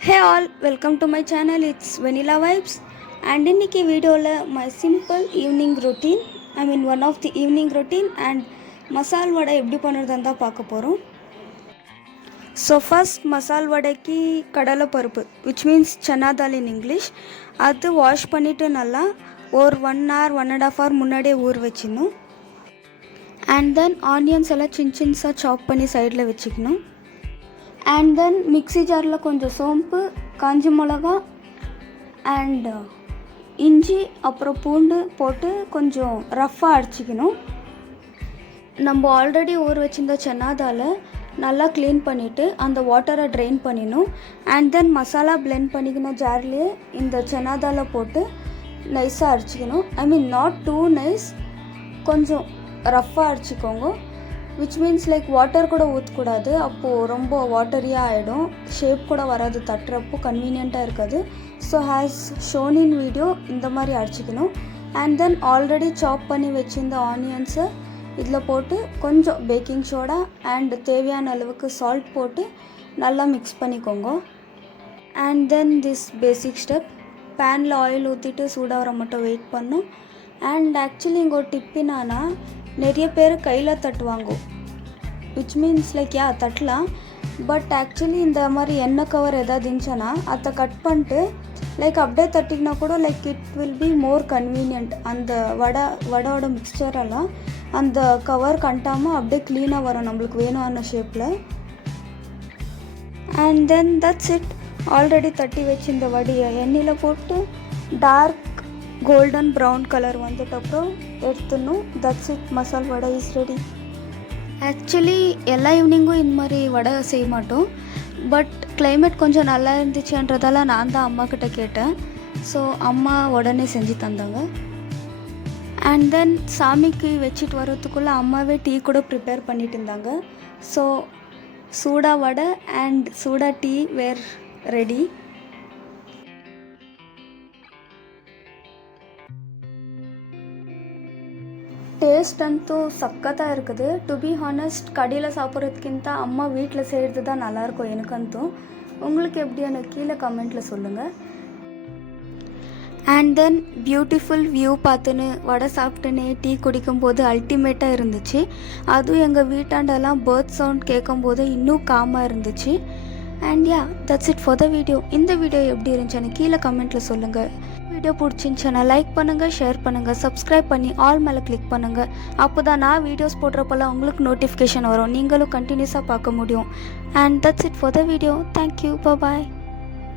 Hey all, welcome to my channel. It's Vanilla Vibes. And இன்னைக்கு வீடியோவில் my simple evening routine, one of the evening routine and மசால் வடை எப்படி பண்ணுறதுன்னு தான் பார்க்க போகிறோம். ஸோ ஃபர்ஸ்ட் மசால் வடைக்கு கடலை பருப்பு which means chana dal in English, அது வாஷ் பண்ணிவிட்டு நல்லா ஒரு 1 hour 1.5 hour முன்னாடியே ஊற வச்சிடணும். அண்ட் தென் ஆனியன்ஸ் எல்லாம் சின்சாக சாப் பண்ணி சைடில் வச்சுக்கணும். அண்ட் தென் மிக்ஸி ஜாரில் கொஞ்சம் சோம்பு, காஞ்சி மிளகா அண்ட் இஞ்சி அப்புறம் பூண்டு போட்டு கொஞ்சம் ரஃப்பாக அடிச்சிக்கணும். நம்ம ஆல்ரெடி ஊற வச்சிருந்த சன்னா தாலை நல்லா க்ளீன் பண்ணிவிட்டு அந்த வாட்டரை ட்ரெயின் பண்ணிடணும். அண்ட் தென் மசாலா பிளெண்ட் பண்ணிக்கணும். ஜார்லேயே இந்த சன்னா தாலை போட்டு நைஸாக அடிச்சிக்கணும். நாட் டூ நைஸ், கொஞ்சம் ரஃப்பாக அடிச்சிக்கோங்க. விச் மீன்ஸ் லைக் வாட்டர் கூட ஊற்றக்கூடாது, அப்போது ரொம்ப வாட்டரியாக ஆகிடும், ஷேப் கூட வராது, தட்டுறப்போ கன்வீனியண்ட்டாக இருக்காது. So has shown in video இந்த மாதிரி அடிச்சிக்கணும். அண்ட் தென் ஆல்ரெடி சாப் பண்ணி வச்சுருந்த ஆனியன்ஸை இதில் போட்டு கொஞ்சம் பேக்கிங் சோடா அண்ட் தேவையான அளவுக்கு சால்ட் போட்டு நல்லா மிக்ஸ் பண்ணிக்கோங்க. And then this basic step, பேனில் ஆயில் ஊற்றிட்டு சூடாகிற மட்டும் வெயிட் பண்ணும். அண்ட் ஆக்சுவலி இங்கே ஒரு டிப் என்னன்னா, நிறைய பேர் கையில் தட்டுவாங்க, விச் மீன்ஸ் லைக் தட்டலாம். பட் ஆக்சுவலி இந்த மாதிரி எண்ணெய் கவர் எதாவது இருந்துச்சுன்னா அதை கட் பண்ணிட்டு லைக் அப்படியே தட்டிங்கன்னா கூட like it will be more convenient. அந்த வடையோட மிக்சரெல்லாம் அந்த கவர் கட்டாமல் அப்படியே க்ளீனாக வரும் நம்மளுக்கு வேணுமான ஷேப்பில். And then that's it. Already தட்டி வச்சு இந்த வடையை எண்ணெயில் போட்டு டார்க் கோல்டன் ப்ரௌன் கலர் வந்துட்டப்புறம் எடுத்துடணும். That's it, masala vada is ready. Actually எல்லா ஈவினிங்கும் இந்த மாதிரி வடை செய்ய மாட்டோம். பட் கிளைமேட் கொஞ்சம் நல்லா இருந்துச்சுன்றதால நான் தான் அம்மாக்கிட்ட கேட்டேன். ஸோ அம்மா உடனே செஞ்சு தந்தாங்க. அண்ட் தென் சாமிக்கு வச்சுட்டு வர்றதுக்குள்ளே அம்மாவே டீ கூட ப்ரிப்பேர் பண்ணிட்டு இருந்தாங்க. ஸோ சூடா வடை அண்ட் சூடா டீ வேர் ரெடி. டேஸ்ட் ಅಂತೂ ಸಕ್ಕತ್ತಾக இருக்குது. டு பி ஹானஸ்ட், கடையில் சாப்பிட்றதுக்கிಂತ அம்மா வீட்டில் செய்கிறது தான் நல்லாயிருக்கும் எனக்கಂತೂ. உங்களுக்கு எப்படியான கீழே கமெண்ட்டில் சொல்லுங்கள். அண்ட் தென் பியூட்டிஃபுல் வியூ பார்த்துன்னு வடை சாப்பிட்டுன்னு டீ குடிக்கும்போது அல்டிமேட்டாக இருந்துச்சு. அதுவும் எங்கள் வீட்டாண்டெல்லாம் பேர்ட் சவுண்ட் கேட்கும்போது இன்னும் காமாக இருந்துச்சு. And that's it for the video. இந்த வீடியோ எப்படி இருந்துச்சுன்னு கீழே கமெண்ட்டில் சொல்லுங்கள். வீடியோ பிடிச்சிருந்துச்சுன்னா லைக் பண்ணுங்கள், ஷேர் பண்ணுங்கள், சப்ஸ்கிரைப் பண்ணி ஆல் மேலே கிளிக் பண்ணுங்கள். அப்போ தான் நான் வீடியோஸ் போடுறப்பெல்லாம் உங்களுக்கு நோட்டிஃபிகேஷன் வரும், நீங்களும் கண்டினியூஸாக பார்க்க முடியும். And that's it for the video. Thank you, bye.